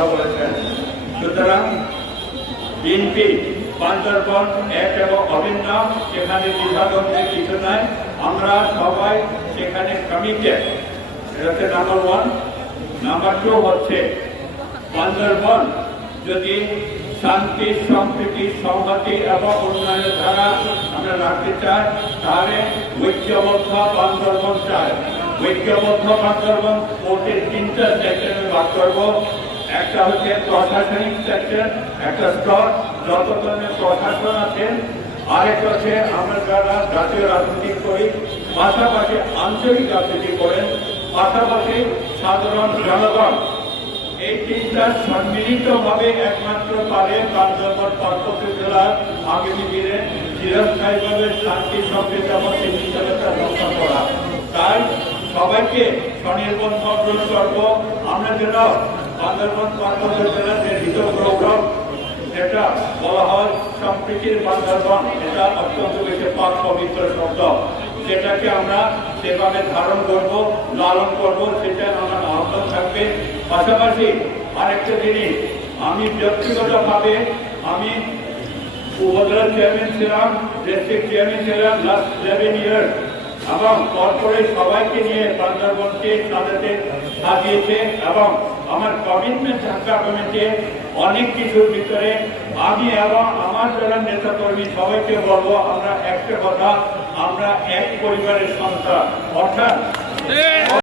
কথা বলেছেন। সুতরাং বিএনপি বান্দরবন এক এবং অভিন্ন সেখানে দ্বিধাদ্বন্দ্বের কিছু নাই, আমরা সবাই সেখানে কমিটেড এটা হচ্ছে নাম্বার ওয়ান নাম্বার টু হচ্ছে বান্দরবন যদি শান্তি, সম্প্রীতি সংহতি এবং উন্নয়নের ধারা আমরা রাখতে চাই, তাহলে ঐক্যবদ্ধ বান্দরবন চাই। ঐক্যবদ্ধ বান্দরবন মোটে তিনটা সেকশনে ভাগ করব। একটা হচ্ছে প্রশাসনিক সেকশন একটা স্তর যত ধরনের প্রশাসন আছেন আরেকটা হচ্ছে আমরা যারা জাতীয় রাজনীতি করি, পাশাপাশি আঞ্চলিক রাজনীতি করেন, পাশাপাশি সাধারণ জনগণ। এই তিনটা সম্মিলিতভাবে একমাত্র পারে বান্দরবন পার্বত্য জেলার আগামী দিনে চিরস্থায়ীভাবে শান্তি এবং স্থিতিশীলতা রক্ষা করা। তাই সবাইকে স্বনির্ভর গ্রহণ করব। আমরা যেন বান্দরবন পার্বত্য জেলার হিত গৌরব যেটা বলা হয় সম্প্রীতির বান্দরবন এটা অত্যন্ত বেশি পাক পবিত্র শব্দ। সেটাকে আমরা সেভাবে ধারণ করব, লালন করব, সেটা আমার আহ্বান থাকবে। পাশাপাশি আরেকটা জিনিস, আমি ব্যক্তিগতভাবে আমি উপজেলা চেয়ারম্যান ছিলাম ডিস্ট্রিক্ট চেয়ারম্যান ছিলাম লাস্ট সেভেন ইয়ার এবং কর্পোরেট সবাইকে নিয়ে বান্দরবনকে তাদেরকে সাজিয়েছে এবং আমার কমিটমেন্ট ঢাকা কমিটি অনেক কিছুর ভিতরে আমি এবং আমার যারা নেতা কর্মী সবাইকে বলব, আমরা একটা কথা, আমরা এক পরিবারের সন্তান অর্থাৎ